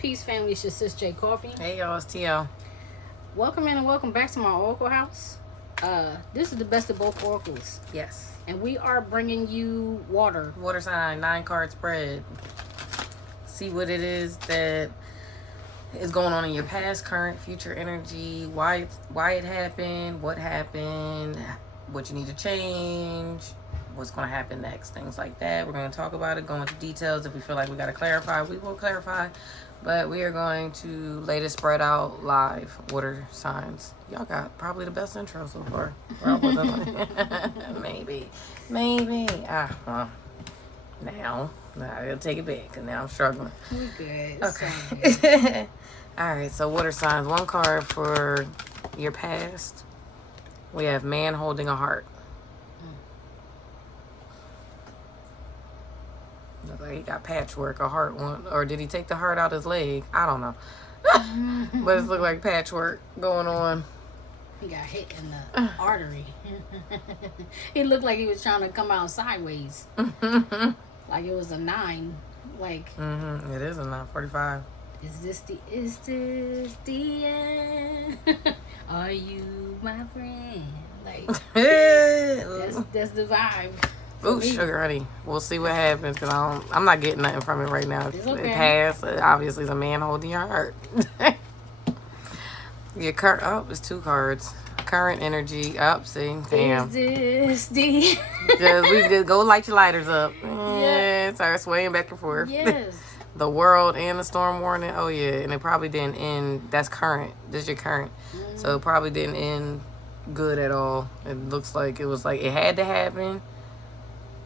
Peace, family. It's your sis j.coffe. Hey y'all, it's T.L. Welcome in and welcome back to my oracle house. This is the best of both oracles. Yes. And we are bringing you water. Water sign, 9-card spread. See what it is that is going on in your past, current, future energy, why it happened, what you need to change, what's going to happen next, things like that. We're going to talk about it, go into details. If we feel like we got to clarify, we will clarify. But we are going to lay this spread out live. Water signs. Y'all got probably the best intro so far. Maybe. Well, now I gotta take it back because now I'm struggling. We good. Okay. All right. So water signs. One card for your past. We have man holding a heart. Looks like he got patchwork, a heart one, or did he take the heart out his leg? I don't know. But it looked like patchwork going on. He got hit in the artery. He looked like he was trying to come out sideways. Like it was a 9. Like It is a 9:45. Is this the end? Are you my friend? Like that's the vibe. Ooh, sugar honey. We'll see what happens because I'm not getting nothing from it right now. It's okay. It passed. Obviously, it's a man holding your heart. Your it's 2 cards. Current energy. Up. See, damn. Is this the? We just go light your lighters up. Yeah. Start swaying back and forth. Yes. The world and the storm warning. Oh yeah, and it probably didn't end. That's current. This is your current. So it probably didn't end good at all. It looks like it was like it had to happen.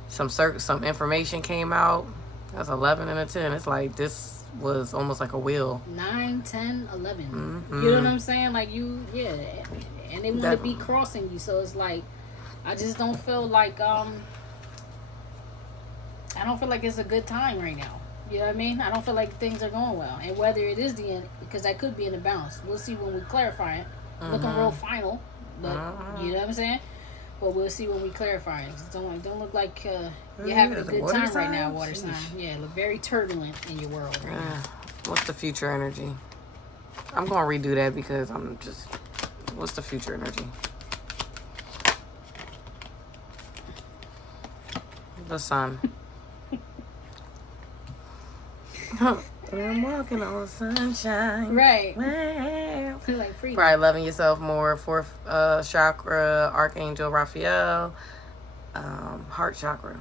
Some information came out. That's 11 and a 10. It's like this was almost like a wheel. 9, 10, 11. You know what I'm saying? Like and they want to be crossing you. So it's like, I just don't feel like I don't feel like it's a good time right now. You know what I mean? I don't feel like things are going well. And whether it is the end, because that could be in the balance. We'll see when we clarify it. Looking real final, but you know what I'm saying? But we'll see when we clarify it. Don't look like you're having a good time right now, water sign. Yeah, look very turbulent in your world right now. What's the future energy? I'm going to redo that because what's the future energy? The sun. I'm walking on sunshine. Right. Wow. Like freedom. Probably loving yourself more. 4th chakra, Archangel Raphael. Heart chakra.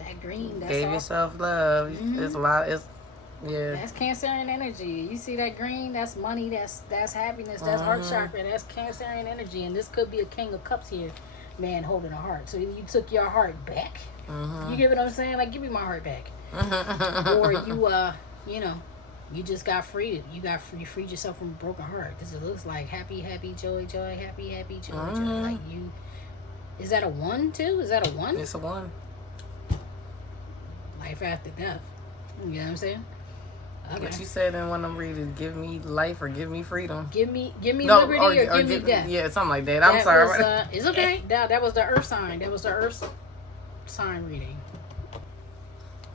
That green. That's Gave yourself love. There's a lot. That's Cancerian energy. You see that green? That's money. That's happiness. That's heart chakra. That's Cancerian energy. And this could be a King of Cups here, man holding a heart. So you took your heart back. You get what I'm saying? Like, give me my heart back. Or you just got freed. You freed yourself from a broken heart. Because it looks like happy, joy, happy, joy. Like is that a 1 too? Is that a 1? It's a 1. Life after death. You know what I'm saying? Okay. What you said in one of them readings, give me life or give me freedom. Give me liberty or give me death. Yeah, something like that. I'm sorry. It's okay. That was the earth sign. That was the earth sign reading.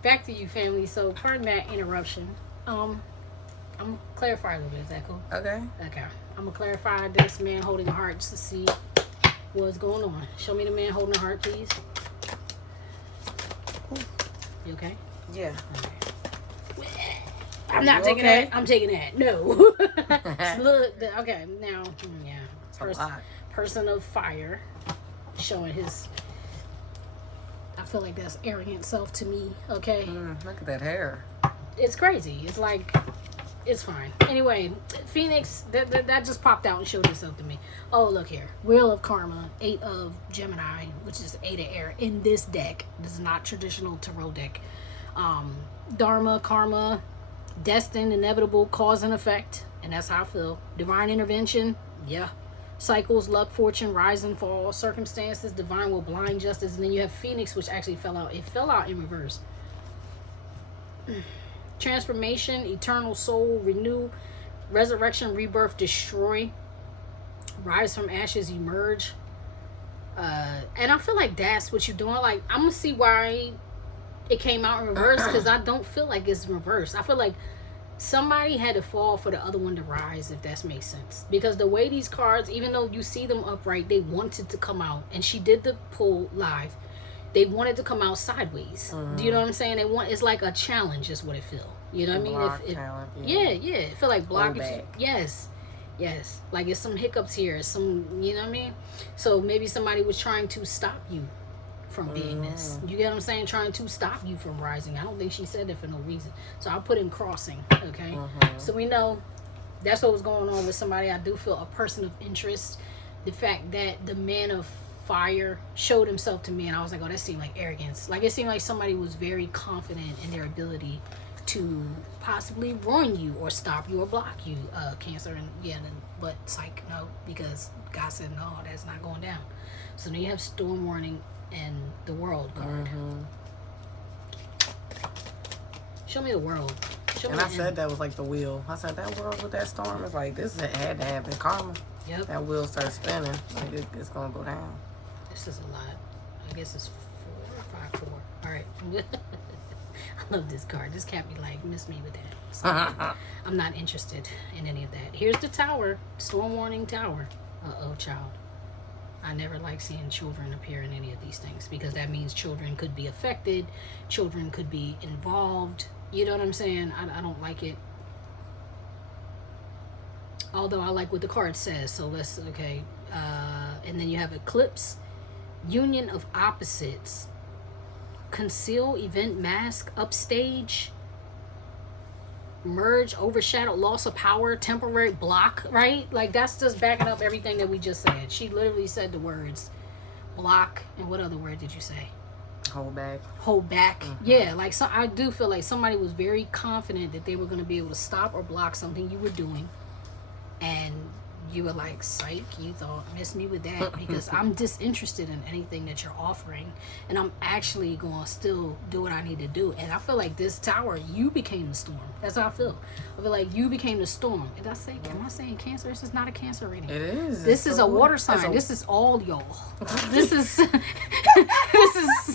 Back to you, family. So pardon that interruption. I'm gonna clarify a little bit. Is that cool? Okay. I'm gonna clarify this man holding a heart just to see what's going on. Show me the man holding a heart, please. You okay? Yeah. Okay. I'm not taking that. I'm taking that. No. Okay. Now, person of fire, showing his. I feel like that's arrogant self to me. Okay. Look at that hair. It's crazy. It's like, it's fine. Anyway, Phoenix, that just popped out and showed itself to me. Oh, look here. Wheel of Karma, 8 of Gemini, which is 8 of air in this deck. This is not traditional tarot deck. Dharma, karma, destined, inevitable, cause and effect. And that's how I feel. Divine intervention. Yeah. Cycles, luck, fortune, rise and fall, circumstances, divine will, blind justice. And then you have Phoenix, which actually fell out. It fell out in reverse. Transformation, eternal soul, renew, resurrection, rebirth, destroy, rise from ashes, emerge. And I feel like that's what you're doing. Like, I'm gonna see why it came out in reverse, because I don't feel like it's reversed. I feel like somebody had to fall for the other one to rise, if that makes sense. Because the way these cards, even though you see them upright, they wanted to come out. And she did the pull live. They wanted to come out sideways. Do you know what I'm saying? It's like a challenge is what it feel. You know what I mean? Yeah. It feel like blockage. Yes. Like it's some hiccups here. You know what I mean? So maybe somebody was trying to stop you from being this. You get what I'm saying? Trying to stop you from rising. I don't think she said that for no reason. So I'll put in crossing. Okay. So we know that's what was going on with somebody. I do feel a person of interest. The fact that the man of fire showed himself to me, and I was like, oh, that seemed like arrogance. Like it seemed like somebody was very confident in their ability to possibly ruin you or stop you or block you, Cancer. And but psych, no, because God said no, that's not going down. So then you have storm warning and the world card. Show me the world. I said that was like the wheel. I said that world with that storm is like this had to happen. Karma. Yep. That wheel starts spinning. Like it's gonna go down. This is a lot. I guess it's 4 or 5, 4. All right. I love this card. This can't be like, miss me with that. So, I'm not interested in any of that. Here's the tower. Storm warning tower. Uh-oh, child. I never like seeing children appear in any of these things because that means children could be affected. Children could be involved. You know what I'm saying? I don't like it. Although I like what the card says. So let's, okay. And then you have eclipse. Union of opposites. Conceal, event, mask, upstage, merge, overshadow, loss of power, temporary, block, right? Like that's just backing up everything that we just said. She literally said the words block, and what other word did you say? Hold back. Yeah, like so I do feel like somebody was very confident that they were going to be able to stop or block something you were doing, and you were like, psych, you thought, miss me with that, because I'm disinterested in anything that you're offering, and I'm actually going to still do what I need to do. And I feel like this tower, you became the storm. That's how I feel. I feel like you became the storm. And am I saying Cancer? This is not a Cancer reading. It is. This is a water sign. This is all y'all. This is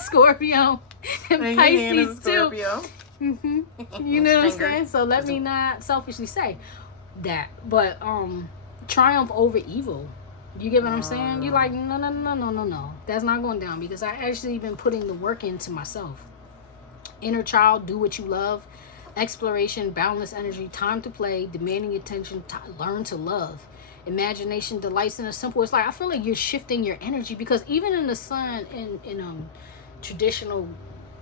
Scorpio and Pisces Scorpio. Too. You know what I'm saying? So let me not selfishly say that, but triumph over evil. You get what I'm saying? You're like, no. That's not going down, because I actually been putting the work into myself. Inner child, do what you love. Exploration, boundless energy, time to play, demanding attention, learn to love. Imagination, delights in the simple. It's like, I feel like you're shifting your energy, because even in the sun, in traditional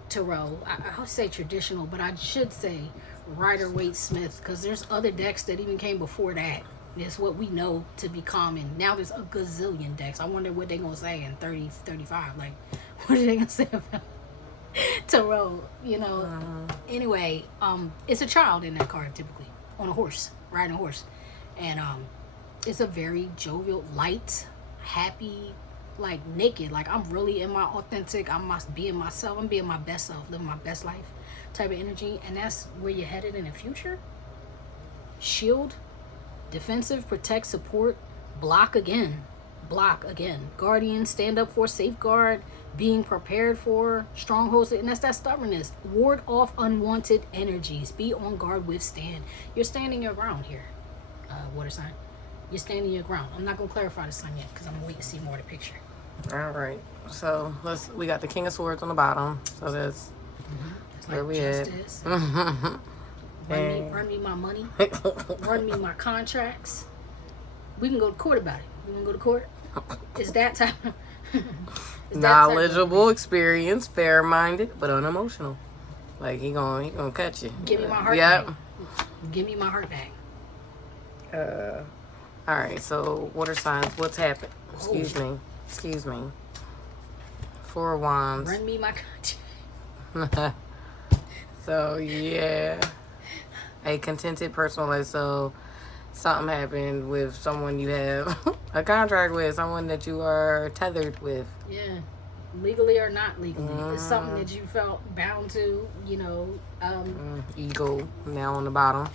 tarot, I'll say traditional, but I should say Rider-Waite-Smith, because there's other decks that even came before that. It's what we know to be common. Now there's a gazillion decks. I wonder what they're going to say in 30, 35. Like, what are they going to say about tarot? You know? Anyway, it's a child in that card, typically. On a horse. Riding a horse. And it's a very jovial, light, happy, like naked. Like, I'm really in my authentic, I'm being myself. I'm being my best self. Living my best life type of energy. And that's where you're headed in the future. Shield. Defensive, protect, support, block again. Guardian, stand up for, safeguard, being prepared for, strongholds, and that's that stubbornness. Ward off unwanted energies. Be on guard, withstand. You're standing your ground here, water sign. You're standing your ground. I'm not going to clarify the sign yet, because I'm going to wait to see more of the picture. All right. So we got the King of Swords on the bottom. So that's where we at. Run me my money. Run me my contracts. We can go to court about it. We can go to court. It's that time. Knowledgeable, experienced, fair-minded, but unemotional. Like he gonna catch you. Give me my heart back. Give me my heart back. All right. So water signs. What's happened? Excuse me. 4 of Wands. Run me my contract. So yeah. A contented personal life. So something happened with someone you have a contract with, someone that you are tethered with. Yeah, legally or not legally. It's something that you felt bound to, you know. Ego now on the bottom.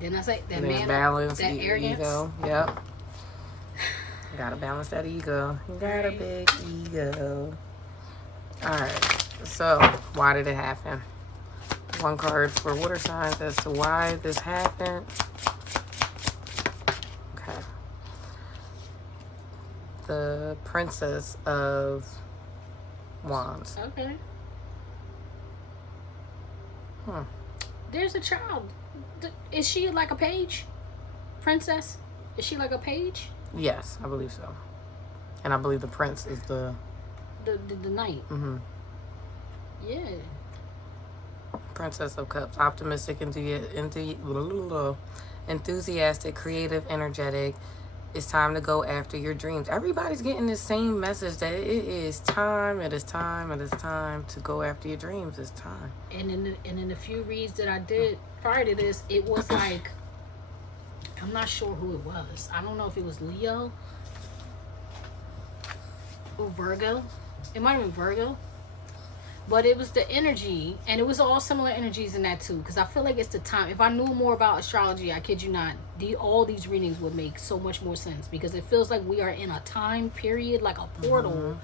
Didn't I say that? Man, balance that arrogance. Ego. Yep. Gotta balance that ego. You got a big ego. All right. So why did it happen? One card for water signs as to why this happened. Okay. The Princess of Wands. Okay. Hmm. There's a child. Is she like a page? Princess? Is she like a page? Yes, I believe so. And I believe the prince is the knight. Mm-hmm. Yeah. Princess of Cups. Optimistic, enthusiastic, creative, energetic. It's time to go after your dreams. Everybody's getting the same message that it is time. It is time. It is time to go after your dreams. It's time. And in the few reads that I did prior to this, it was like, I'm not sure who it was. I don't know if it was Leo or Virgo. It might have been Virgo. But it was the energy, and it was all similar energies in that too, because I feel like it's the time. If I knew more about astrology, I kid you not, all these readings would make so much more sense, because it feels like we are in a time period, like a portal,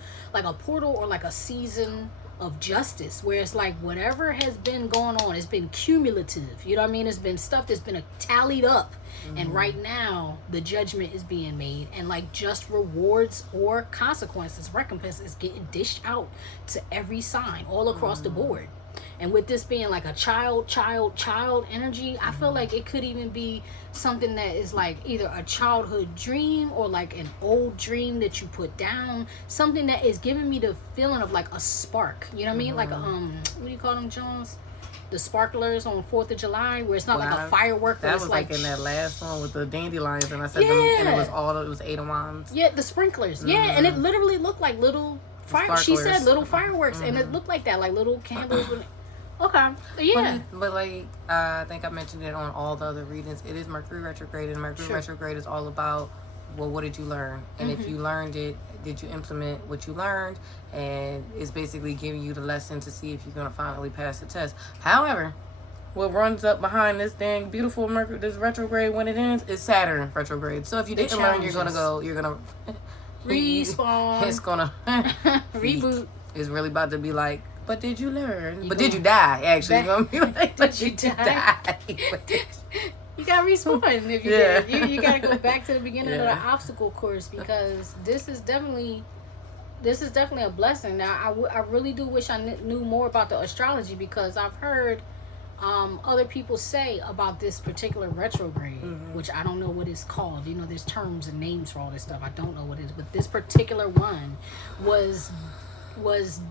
or like a season of justice, where it's like whatever has been going on, it's been cumulative. You know what I mean? It's been stuff that's been tallied up. And right now, the judgment is being made, and like just rewards or consequences, recompenses getting dished out to every sign all across the board. And with this being like a child energy, I feel like it could even be something that is like either a childhood dream or like an old dream that you put down. Something that is giving me the feeling of like a spark. You know what I mean? Like a, what do you call them, Jones? The sparklers on 4th of July, where it's not like a firework. That was like in that last one with the dandelions, and I said, and it was 8 of Wands. Yeah, the sprinklers. Yeah, and it literally looked like little fire. She said little fireworks, and it looked like that, like little candles. Okay, yeah. But like I think I mentioned it on all the other readings. It is Mercury retrograde, and Mercury retrograde is all about, well, what did you learn? And if you learned it, did you implement what you learned? And it's basically giving you the lesson to see if you're going to finally pass the test. However, what runs up behind this dang beautiful Mercury, this retrograde, when it ends, is Saturn retrograde. So if you didn't learn, you're going to respawn. It's going to reboot. It's really about to be like, but did you learn? But did you die? Actually, it's going to be like, but did you die? You gotta respawn if you did. You gotta go back to the beginning of the obstacle course, because this is definitely a blessing. Now, I really do wish I knew more about the astrology, because I've heard other people say about this particular retrograde, which I don't know what it's called. You know, there's terms and names for all this stuff. I don't know what it is, but this particular one was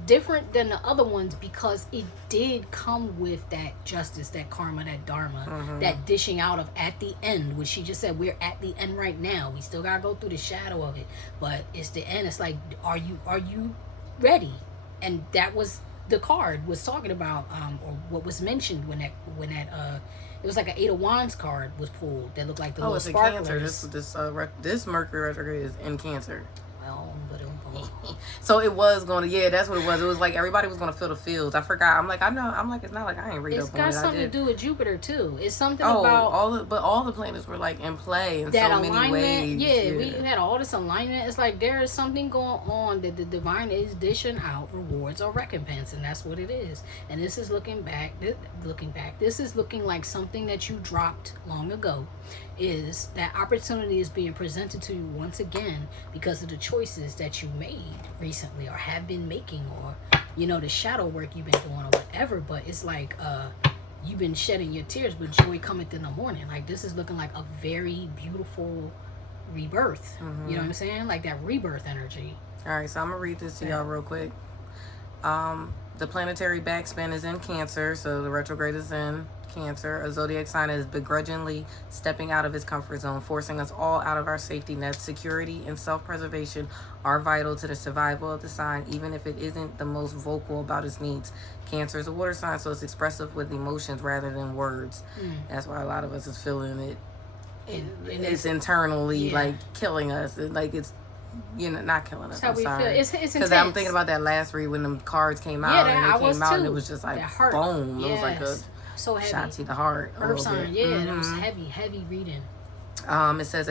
different than the other ones, because it did come with that justice, that karma, that dharma, that dishing out of at the end, which she just said, we're at the end right now. We still gotta go through the shadow of it, but it's the end. It's like, are you ready? And that was the card was talking about, or what was mentioned when that it was like an 8 of Wands card was pulled that looked like the little sparklers. This Mercury retrograde is in Cancer. Well, so it was going to, that's what it was. It was like everybody was going to feel the feels. I forgot. I'm like, it's not like I ain't read up on it. It's got something to do with Jupiter too. It's something about all the planets were like in play in so many ways. Yeah, we had all this alignment. It's like there is something going on that the divine is dishing out rewards or recompense, and that's what it is. And this is looking back. This is looking like something that you dropped long ago. Is that opportunity is being presented to you once again because of the choices that you made recently or have been making, or the shadow work you've been doing or whatever. But it's like you've been shedding your tears, but joy cometh in the morning. Like, this is looking like a very beautiful rebirth. You know what I'm saying? Like that rebirth energy. All right, so I'm gonna read this to y'all real quick. The planetary backspin is in Cancer, so the retrograde is in Cancer. A zodiac sign is begrudgingly stepping out of his comfort zone, forcing us all out of our safety nets. Security and self-preservation are vital to the survival of the sign, even if it isn't the most vocal about its needs. Cancer is a water sign, so it's expressive with emotions rather than words. That's why a lot of us is feeling it. It's internally like killing us. Like it's not killing us. That's how we feel. It's intense. Because I'm thinking about that last read when the cards came out, and it was just like boom. Yes. It was like a shot to the heart. Earth sign, that was heavy reading. It says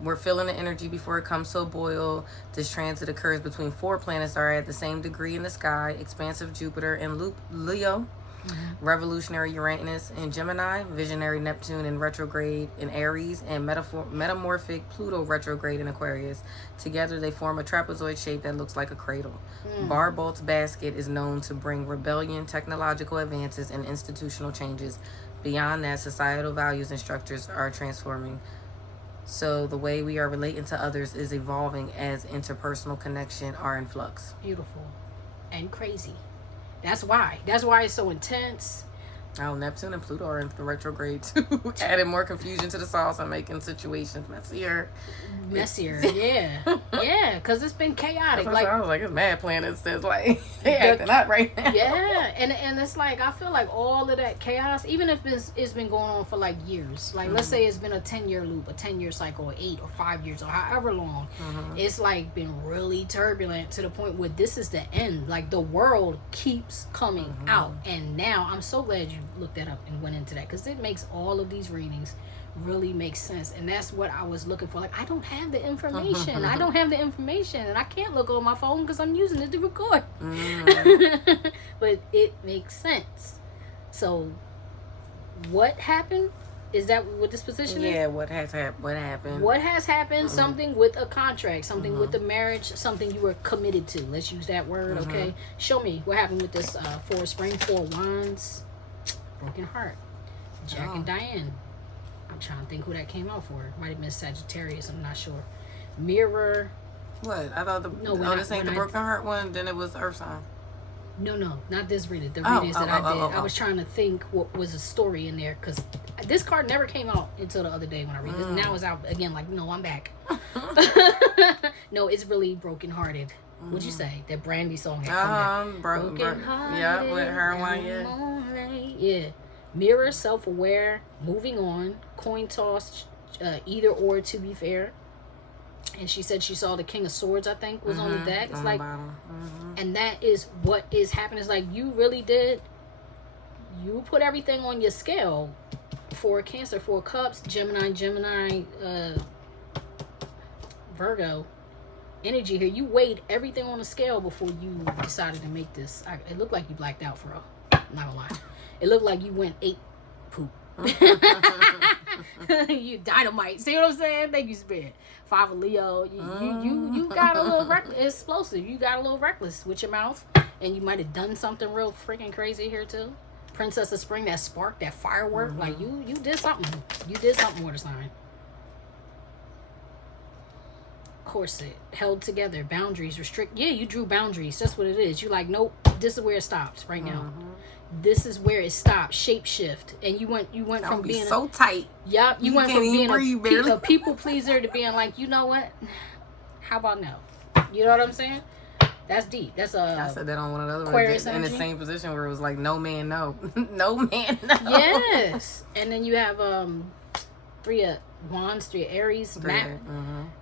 we're feeling the energy before it comes to a boil. This transit occurs between 4 planets that are at the same degree in the sky: expansive Jupiter and Leo, Revolutionary Uranus in Gemini, visionary Neptune in retrograde in Aries, and metamorphic Pluto retrograde in Aquarius. Together they form a trapezoid shape that looks like a cradle. Barbolt's basket is known to bring rebellion, technological advances, and institutional changes. Beyond that, societal values and structures are transforming. So the way we are relating to others is evolving as interpersonal connection are in flux. Beautiful. And crazy. That's why it's so intense. Oh, Neptune and Pluto are in the retrograde too. Adding more confusion to the sauce and making situations messier. Yeah. Yeah, because it's been chaotic. Like, I was like, it's mad planets that's like, they acting up right now. Yeah, and it's like, I feel like all of that chaos, even if it's been going on for like years. Like, let's say it's been a 10-year loop, a 10-year cycle, or 8 or 5 years, or however long. It's like been really turbulent to the point where this is the end. Like, the world keeps coming out. And now, I'm so glad you looked that up and went into that, because it makes all of these readings really make sense. And that's what I was looking for. Like, I don't have the information. And I can't look on my phone because I'm using it to record. But it makes sense. So what happened? Is that what this position is? Yeah, what happened? What has happened? Something with a contract, something with a marriage, something you were committed to. Let's use that word, okay? Show me what happened with this 4 Spring, 4 Wands, Broken Heart, Jack and Diane. I'm trying to think who that came out for. Might have been Sagittarius, I'm not sure. Mirror. What? I thought this ain't the Broken Heart one, then it was Earth sign. No, not this reading. The readings that I did. I was trying to think what was a story in there, because this card never came out until the other day when I read it. Now it's out again, like, no, I'm back. No, it's really Broken Hearted. What'd you say? That Brandy song had come Broken Hearted. Yeah, with her one, yeah. Mirror, self-aware, moving on, coin toss, either or, to be fair. And she said she saw the King of Swords, I think, was on the deck. It's like, and that is what is happening. It's like, you really did, you put everything on your scale for Cancer, 4 Cups, Gemini, Virgo energy here. You weighed everything on the scale before you decided to make this. It looked like you blacked out, for real. I'm not gonna lie. It looked like you went 8 poop. You dynamite. See what I'm saying? Thank you, Spirit. 5 of Leo. You got a little explosive. You got a little reckless with your mouth, and you might have done something real freaking crazy here too. Princess of Spring, that spark, that firework. Like, you did something. You did something with a sign. Corset, held together, boundaries, restrict. Yeah, you drew boundaries. That's what it is. You like, nope, this is where it stops right now. This is where it stops. Shape shift, and you went from being so tight. Yep, you went from being a people pleaser to being like, you know what? How about no? You know what I'm saying? That's deep. That's I said that on one of the other Aquarius ones in the same position where it was like, no man, no, no man, no. Yes, and then you have 3 of Wands, 3 of Aries, map,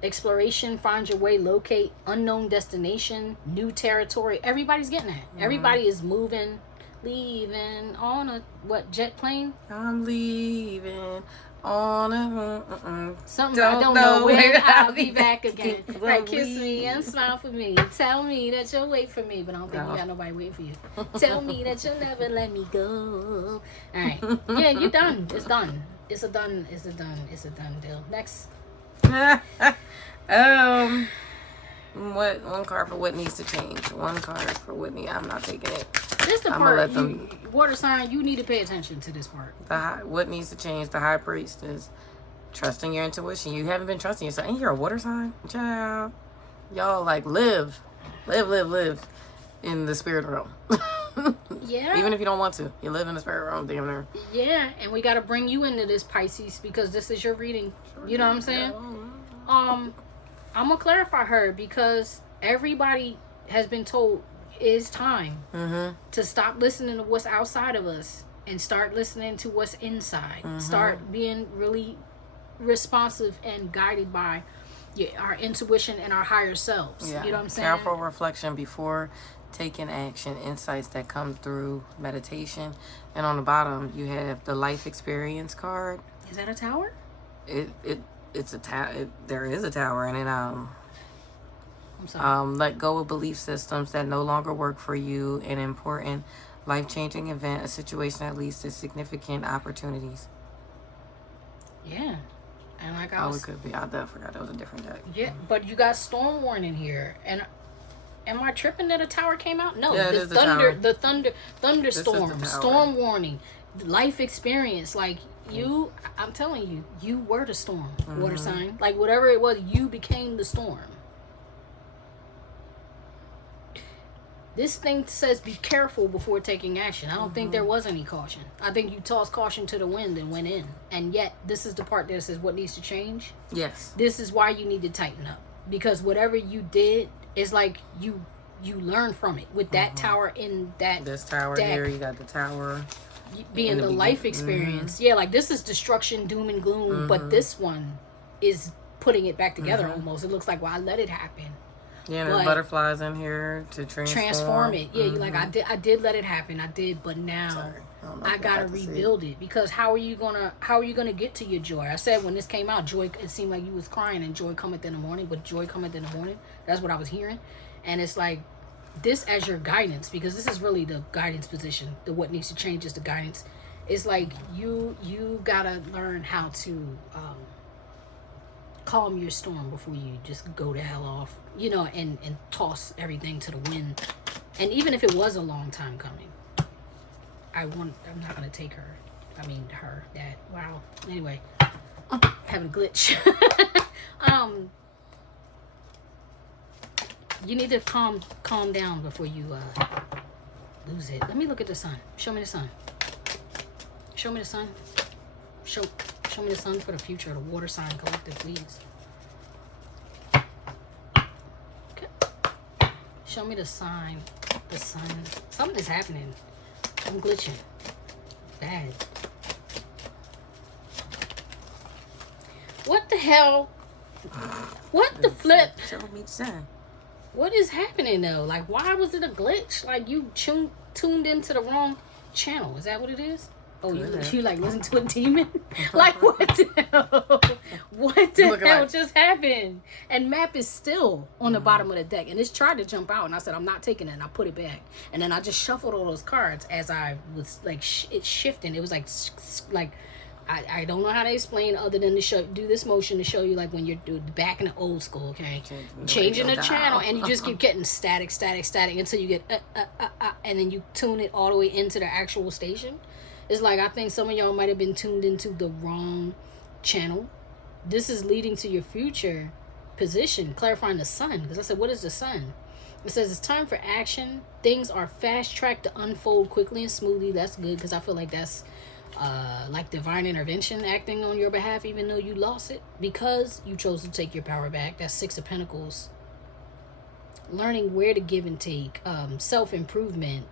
exploration, find your way, locate, unknown destination, new territory. Everybody's getting that. Everybody is moving. Leaving on a jet plane? I'm leaving on a something I don't know when I'll be back again. Right, kiss me and smile for me. Tell me that you'll wait for me, but I don't think you got nobody waiting for you. Tell me that you'll never let me go. All right, yeah, you done. It's done. It's a done deal. Next. What one card for what needs to change? One card for Whitney. I'm not taking it. This the part. Water sign. You need to pay attention to this part. What needs to change? The High Priest is trusting your intuition. You haven't been trusting yourself. Ain't you a water sign, child? Y'all like live in the spirit realm. Yeah. Even if you don't want to, you live in the spirit realm, damn near. Yeah, and we got to bring you into this, Pisces, because this is your reading. You know what I'm saying? I'm gonna clarify her, because everybody has been told it's time to stop listening to what's outside of us and start listening to what's inside. Start being really responsive and guided by our intuition and our higher selves. You know what I'm saying? Careful reflection before taking action. Insights that come through meditation. And on the bottom you have the life experience card. Is that a tower? It's a tower. There is a tower in it. I'm sorry. Let go of belief systems that no longer work for you, and important Life-changing event, a situation that leads to significant opportunities. Yeah. And like it could be. I forgot that was a different deck. Yeah, but you got storm warning here. And am I tripping that a tower came out? No, yeah, the thunderstorm, storm warning, life experience. Like you, I'm telling you, you were the storm, water sign. Like whatever it was, you became the storm. This thing says be careful before taking action. I don't think there was any caution. I think you tossed caution to the wind and went in. And yet, this is the part that says what needs to change. Yes. This is why you need to tighten up. Because whatever you did is like you learn from it. With that tower in that this tower deck, here, you got the tower. Being the life experience. Yeah, like this is destruction, doom and gloom. But this one is putting it back together almost. It looks like, well, I let it happen. Yeah, and there's butterflies in here to transform it. Yeah, you like I did let it happen. I did, but now I gotta rebuild it. Because how are you gonna get to your joy? I said when this came out, joy. It seemed like you was crying and joy cometh in the morning, but joy cometh in the morning. That's what I was hearing, and it's like this as your guidance, because this is really the guidance position. The what needs to change is the guidance. It's like you gotta learn how to calm your storm before you just go to hell off, and toss everything to the wind. And even if it was a long time coming, I'm not gonna take her. I mean her, that. Wow. Anyway, having a glitch. You need to calm down before you lose it. Let me look at the sun. Show me the sun. Show me the sun. Show me the sun for the future. The water sign collective, please. Okay. Show me the sign. The sun. Something is happening. I'm glitching. Bad. What the hell? What the flip? Show me the sun. What is happening though? Like, why was it a glitch? Like you tuned into the wrong channel. Is that what it is? Oh, you like listen to a demon? Like what the hell? What the hell just happened? And map is still on the bottom of the deck, and it's tried to jump out, and I said I'm not taking it, and I put it back, and then I just shuffled all those cards as I was like it's shifting. It was like I don't know how to explain other than to do this motion to show you like when you're back in the old school, okay? Changing the channel, and you just keep getting static until you get and then you tune it all the way into the actual station. It's like I think some of y'all might have been tuned into the wrong channel. This is leading to your future position, clarifying the sun. Because I said, what is the sun? It says it's time for action. Things are fast-tracked to unfold quickly and smoothly. That's good because I feel like that's like divine intervention acting on your behalf, even though you lost it because you chose to take your power back. That's Six of Pentacles. Learning where to give and take, self-improvement,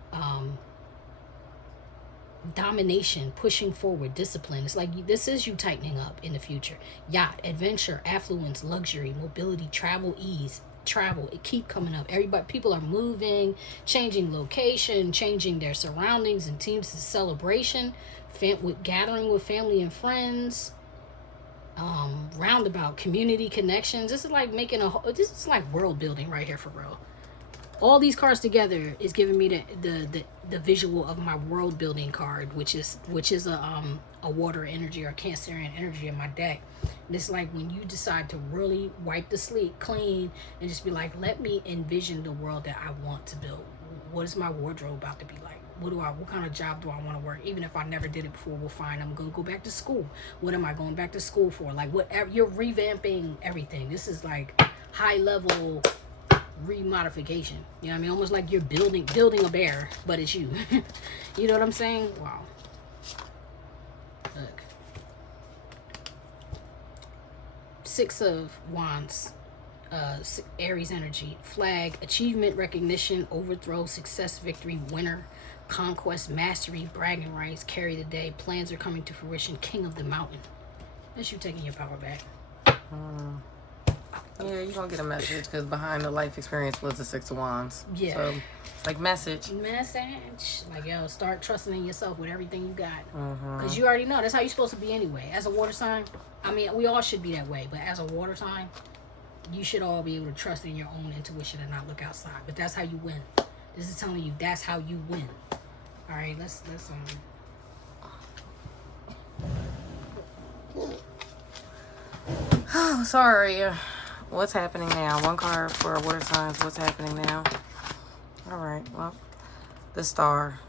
domination, pushing forward, discipline. It's like this is you tightening up in the future. Yacht, adventure, affluence, luxury, mobility, travel, ease. It keep coming up. People are moving, changing location, changing their surroundings and teams to celebration, gathering with family and friends, roundabout community connections. This is like this is like world building right here for real. All these cards together is giving me the visual of my world building card, which is a water energy or Cancerian energy in my deck. And it's like when you decide to really wipe the slate clean and just be like, let me envision the world that I want to build. What is my wardrobe about to be like? What kind of job do I want to work? Even if I never did it before, we'll find I'm going to go back to school. What am I going back to school for? Like whatever, you're revamping everything. This is like high level remodification. You know what I mean? Almost like you're building a bear, but it's you. You know what I'm saying? Wow. Look. Six of Wands. Aries energy. Flag. Achievement, recognition, overthrow, success, victory, winner, conquest, mastery, bragging rights, carry the day. Plans are coming to fruition. King of the mountain. That's you taking your power back. Yeah, you're going to get a message because behind the life experience was the Six of Wands. Yeah. So, it's like message. Like, yo, start trusting in yourself with everything you got. Because you already know. That's how you're supposed to be anyway. As a water sign, I mean, we all should be that way. But as a water sign, you should all be able to trust in your own intuition and not look outside. But that's how you win. This is telling you that's how you win. All right, let's Oh, sorry. What's happening now? One card for water signs. What's happening now? All right. Well, the Star.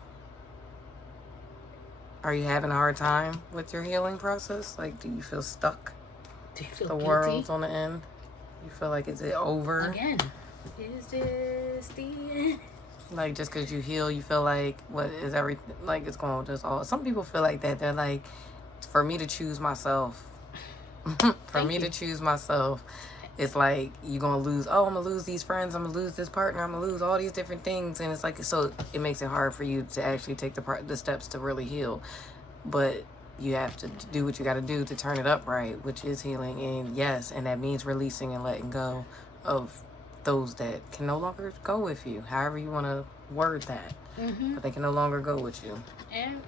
Are you having a hard time with your healing process? Like, do you feel stuck? Do you feel The guilty? world's on the end. You feel like, is it over? Again, is this the end? Like, just because you heal, you feel like, what is everything? Like, it's going to just all. Some people feel like that. They're like, for me to choose myself. To choose myself, it's like, you're going to lose. Oh, I'm going to lose these friends. I'm going to lose this partner. I'm going to lose all these different things. And it's like, so it makes it hard for you to actually take the steps to really heal. But you have to do what you got to do to turn it up right, which is healing. And yes, and that means releasing and letting go of those that can no longer go with you, however you want to word that. But they can no longer go with you. And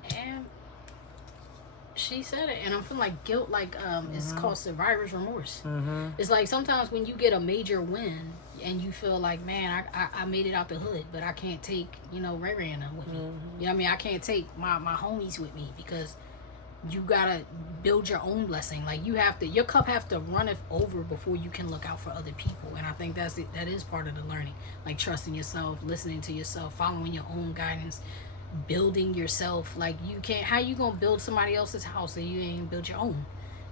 she said it, and I'm feeling like guilt, like it's called survivor's remorse. It's like sometimes when you get a major win and you feel like, man, I made it out the hood, but I can't take, Ray Ray with me. You know what I mean? I can't take my homies with me, because you gotta build your own blessing. Like, your cup have to run it over before you can look out for other people. And I think that is part of the learning. Like, trusting yourself, listening to yourself, following your own guidance, building yourself. Like, you can't, how you gonna build somebody else's house if you ain't build your own?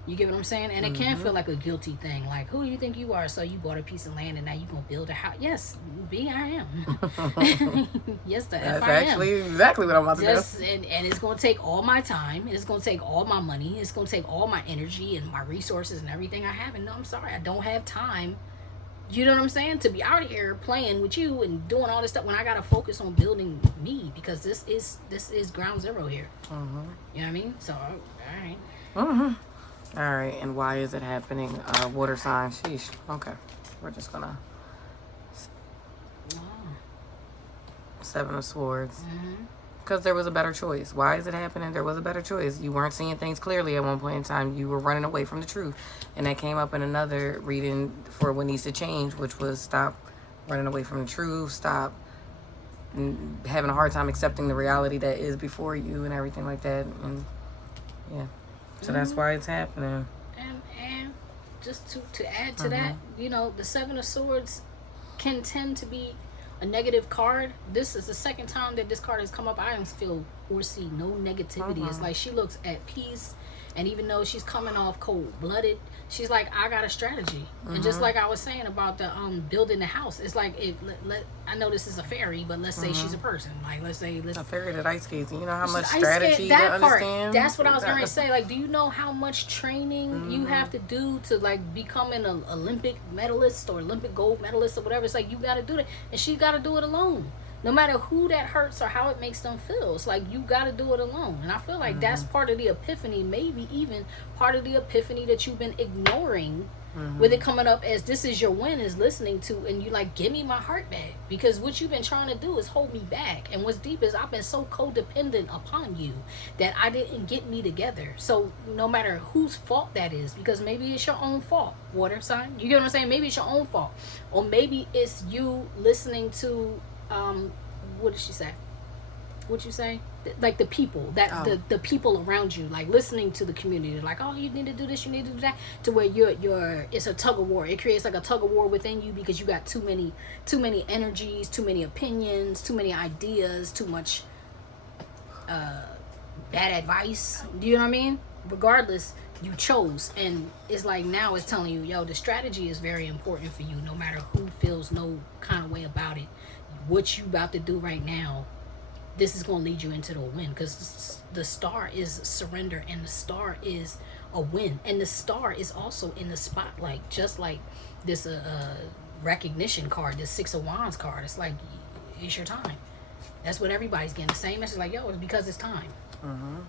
You get what I'm saying? And it can feel like a guilty thing. Like, who do you think you are? So you bought a piece of land and now you gonna build a house? Yes, I am. Yes, that's actually exactly what I'm about to do. And it's gonna take all my time. It's gonna take all my money. It's gonna take all my energy and my resources and everything I have. And no, I'm sorry, I don't have time. You know what I'm saying? To be out here playing with you and doing all this stuff when I gotta focus on building me, because this is ground zero here. You know what I mean? So, all right. All right, and why is it happening? Water sign. Sheesh. Okay, we're just gonna. Seven of Swords. Because there was a better choice. Why is it happening? There was a better choice. You weren't seeing things clearly at one point in time. You were running away from the truth. And that came up in another reading for what needs to change, which was stop running away from the truth, stop having a hard time accepting the reality that is before you and everything like that. And yeah. So that's why it's happening. And just to add to that, the Seven of Swords can tend to be a negative card. This is the second time that this card has come up. I don't feel or see no negativity. It's like she looks at peace, and even though she's coming off cold-blooded, she's like, I got a strategy. And just like I was saying about the building the house, it's like, I know this is a fairy, but let's say she's a person. Like, let's say a fairy that ice skates. You know how much strategy to understand? That's what I was going to say. Like, do you know how much training you have to do to, like, become an Olympic medalist or Olympic gold medalist or whatever? It's like, you got to do that, and she got to do it alone. No matter who that hurts or how it makes them feel, it's like, you got to do it alone. And I feel like that's part of the epiphany, maybe even part of the epiphany that you've been ignoring, with it coming up as this is your win, is listening to, and you like, give me my heart back, because what you've been trying to do is hold me back. And what's deep is I've been so codependent upon you that I didn't get me together. So no matter whose fault that is, because maybe it's your own fault, water sign, you get what I'm saying? Maybe it's your own fault, or maybe it's you listening to what did she say? What'd you say? Like the people the people around you, like listening to the community, like, oh, you need to do this, you need to do that, to where you're it's a tug of war. It creates like a tug of war within you, because you got too many energies, too many opinions, too many ideas, too much bad advice. Do you know what I mean? Regardless, you chose, and it's like, now it's telling you, yo, the strategy is very important for you, no matter who feels no kind of way about it. What you about to do right now, this is going to lead you into the win, because the star is surrender, and the star is a win, and the star is also in the spotlight, just like this recognition card, this Six of Wands card. It's like, it's your time. That's what everybody's getting, the same message, like, yo, it's because it's time.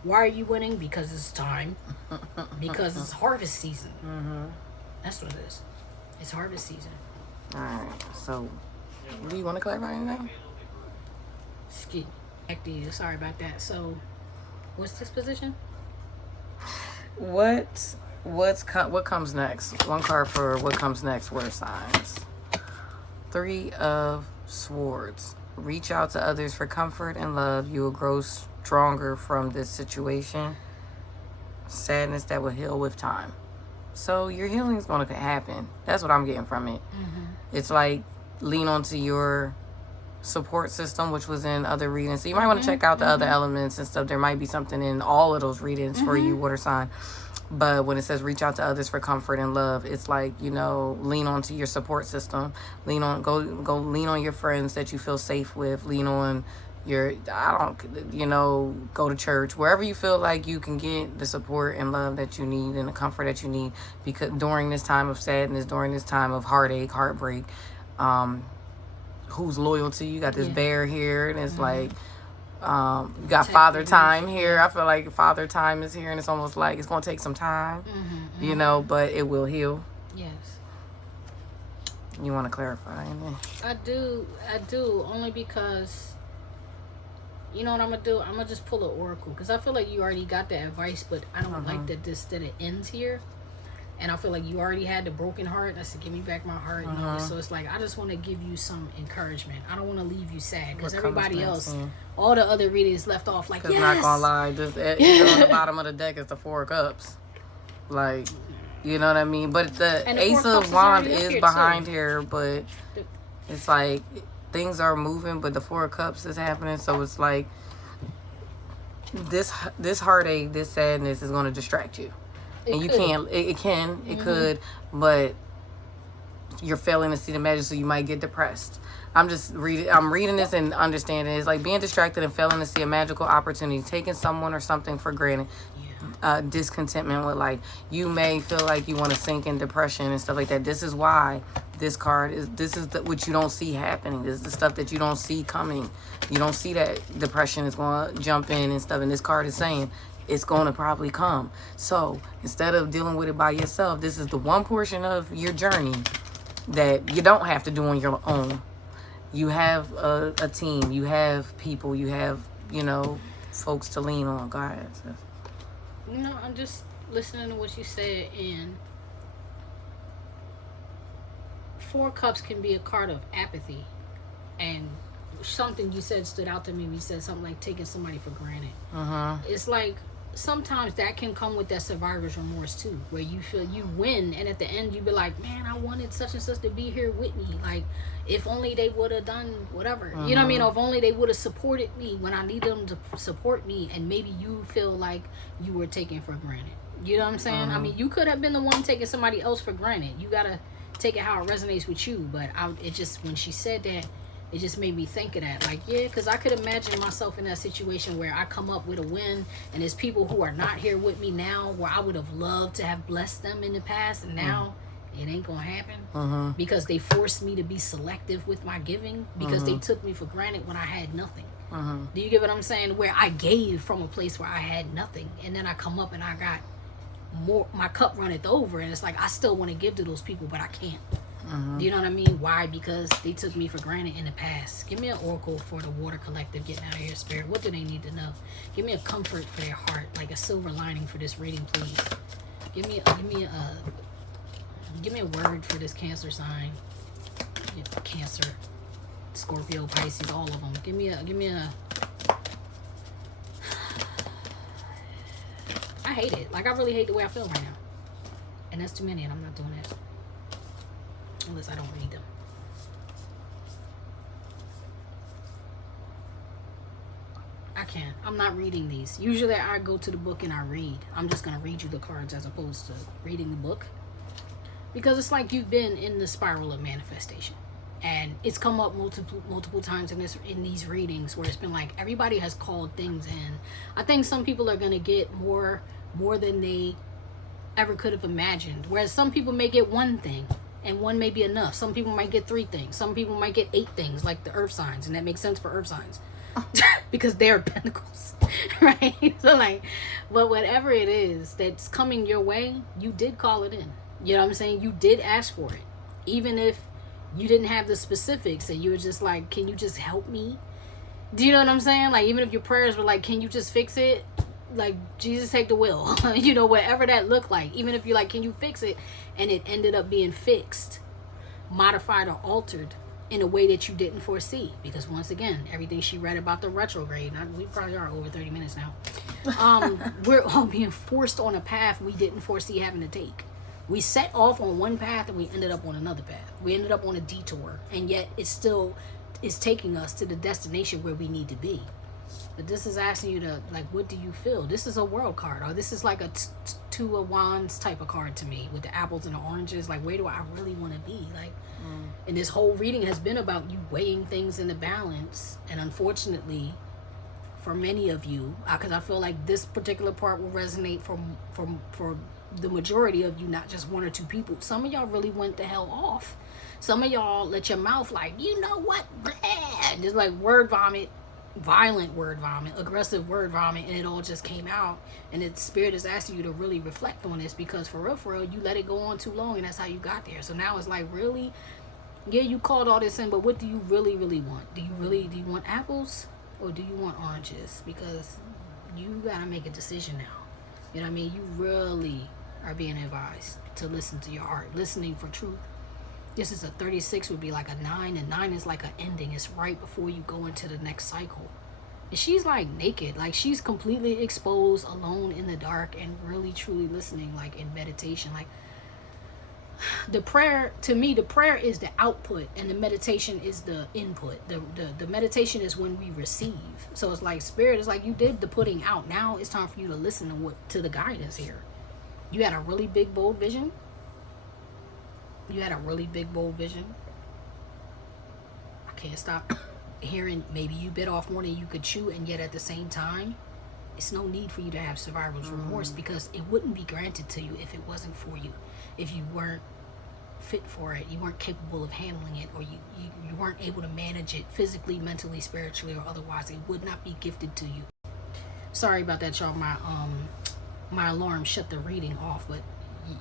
Why are you winning? Because it's time. Because it's harvest season. That's what it is. It's harvest season. All right, so do you want to clarify anything? Excuse me. Sorry about that. So, what's this position? What comes next? One card for what comes next. Water signs. Three of Swords. Reach out to others for comfort and love. You will grow stronger from this situation. Sadness that will heal with time. So your healing is going to happen. That's what I'm getting from it. It's like lean onto your support system, which was in other readings. So you might want to check out the other elements and stuff. There might be something in all of those readings for you, water sign. But when it says reach out to others for comfort and love, it's like, you know, lean onto your support system. Lean on, go lean on your friends that you feel safe with. Lean on your, go to church. Wherever you feel like you can get the support and love that you need and the comfort that you need. Because during this time of sadness, during this time of heartache, heartbreak, who's loyal to you? You got this bear here, and it's like, you got Father Time here. I feel like Father Time is here, and it's almost like it's going to take some time, you know, but it will heal. Yes. You want to clarify? I do, only because, you know what I'm going to do? I'm going to just pull an oracle, because I feel like you already got the advice, but I don't like that it ends here. And I feel like you already had the broken heart. I said, give me back my heart. And all this. So it's like, I just want to give you some encouragement. I don't want to leave you sad. Because everybody else, all the other readings left off like, yes. Because not going to lie, just, on the bottom of the deck is the Four of Cups. Like, you know what I mean? But the Ace of Wands is behind here. But it's like, things are moving, but the Four of Cups is happening. So it's like, this heartache, this sadness is going to distract you. And you can't, it could, but you're failing to see the magic, so you might get depressed. I'm reading this and understanding. It's like being distracted and failing to see a magical opportunity, taking someone or something for granted. Discontentment with life. You may feel like you want to sink in depression and stuff like that. This is why this card is, what you don't see happening. This is the stuff that you don't see coming. You don't see that depression is going to jump in and stuff. And this card is saying, it's going to probably come. So instead of dealing with it by yourself, this is the one portion of your journey that you don't have to do on your own. You have a team, you have people, you have, folks to lean on. Go ahead, sis. No, I'm just listening to what you said, and Four Cups can be a card of apathy. And something you said stood out to me. You said something like taking somebody for granted. It's like, sometimes that can come with that survivor's remorse too, where you feel you win, and at the end you be like, man, I wanted such and such to be here with me. Like, if only they would have done whatever. You know what I mean? Or if only they would have supported me when I need them to support me. And maybe you feel like you were taken for granted. You know what I'm saying? I mean, you could have been the one taking somebody else for granted. You gotta take it how it resonates with you. But it just, when she said that, it just made me think of that. Like, yeah, because I could imagine myself in that situation where I come up with a win, and there's people who are not here with me now, where I would have loved to have blessed them in the past, and now it ain't gonna happen because they forced me to be selective with my giving, because they took me for granted when I had nothing. Do you get what I'm saying? Where I gave from a place where I had nothing, and then I come up and I got more, my cup runneth over, and it's like I still want to give to those people, but I can't. Do you know what I mean? Why? Because they took me for granted in the past. Give me an oracle for the Water Collective getting out of here, Spirit. What do they need to know? Give me a comfort for their heart, like a silver lining for this reading, please. Give me a word for this Cancer sign. Cancer, Scorpio, Pisces, all of them. Give me a. I hate it. Like, I really hate the way I feel right now, and that's too many, and I'm not doing that. Unless I don't read them. I can't. I'm not reading these. Usually I go to the book and I read. I'm just going to read you the cards as opposed to reading the book. Because it's like you've been in the spiral of manifestation. And it's come up multiple times in these readings where it's been like everybody has called things in. I think some people are going to get more than they ever could have imagined. Whereas some people may get one thing. And one may be enough. Some people might get 3 things. Some people might get 8 things, like the earth signs. And that makes sense for earth signs. Because they're pentacles. Right? So, like, but whatever it is that's coming your way, you did call it in. You know what I'm saying? You did ask for it. Even if you didn't have the specifics and you were just like, can you just help me? Do you know what I'm saying? Like, even if your prayers were like, can you just fix it? Like, Jesus, take the wheel. Whatever that looked like. Even if you're like, can you fix it? And it ended up being fixed, modified, or altered. in a way that you didn't foresee. Because once again, everything she read about the retrograde, we probably are over 30 minutes now. We're all being forced on a path we didn't foresee having to take. We set off on one path and we ended up on another path. We ended up on a detour, and yet it still is taking us to the destination where we need to be. But this is asking you to, like, what do you feel? This is a world card, or this is like a two of wands type of card to me, with the apples and the oranges. Like, where do I really want to be? Like, and this whole reading has been about you weighing things in the balance. And unfortunately, for many of you, because I feel like this particular part will resonate for the majority of you, not just one or two people. Some of y'all really went the hell off. Some of y'all let your mouth, like, you know what, blah, just like word vomit, violent word vomit, aggressive word vomit, and it all just came out. And its spirit is asking you to really reflect on this, because for real, you let it go on too long, and that's how you got there. So now it's like, really, yeah, you called all this in, but what do you really want? Do you want apples, or do you want oranges? Because you gotta make a decision now. You know what I mean? You really are being advised to listen to your heart, listening for truth. This is a 36, would be like a 9, and 9 is like an ending. It's right before you go into the next cycle. And she's like naked, like she's completely exposed, alone in the dark, and really truly listening, like in meditation. Like, the prayer, to me, the prayer is the output, and the meditation is the input. The meditation is when we receive. So it's like, spirit is like, you did the putting out. Now it's time for you to listen to the guidance here. You had a really big, bold vision. I can't stop hearing, maybe you bit off more than you could chew, and yet at the same time, it's no need for you to have survivor's remorse, because it wouldn't be granted to you if it wasn't for you. If you weren't fit for it, you weren't capable of handling it, or you weren't able to manage it physically, mentally, spiritually, or otherwise, it would not be gifted to you. Sorry about that, y'all. My alarm shut the reading off, but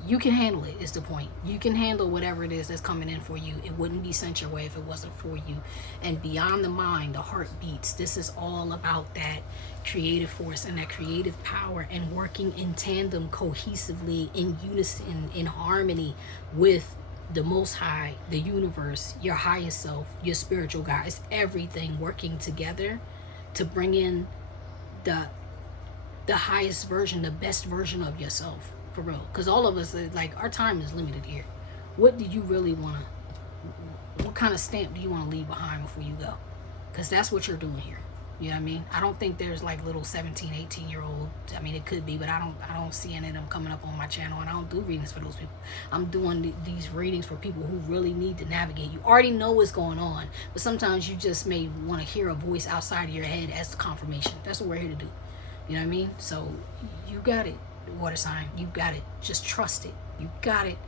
you can handle it, is the point. You can handle whatever it is that's coming in for you. It wouldn't be sent your way if it wasn't for you. And beyond the mind, the heart beats. This is all about that creative force and that creative power, and working in tandem, cohesively, in unison, in harmony with the Most High, the universe, your highest self, your spiritual guides, everything working together to bring in the highest version, the best version of yourself. For real, because all of us, like, our time is limited here. What do you really want to, what kind of stamp do you want to leave behind before you go? Because that's what you're doing here. You know what I mean? I don't think there's like little 17, 18-year-old, I mean, it could be, but I don't see any of them coming up on my channel, and I don't do readings for those people. I'm doing these readings for people who really need to navigate. You already know what's going on, but sometimes you just may want to hear a voice outside of your head as confirmation. That's what we're here to do. You know what I mean? So you got it, water sign. You got it. Just trust it. You got it.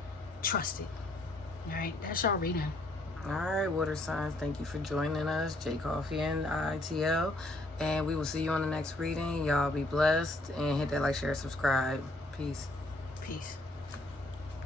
Trust it. All right. That's y'all reading. All right, water signs. Thank you for joining us, j.coffe and ITL. And we will see you on the next reading. Y'all be blessed, and hit that like, share, subscribe. Peace. Peace.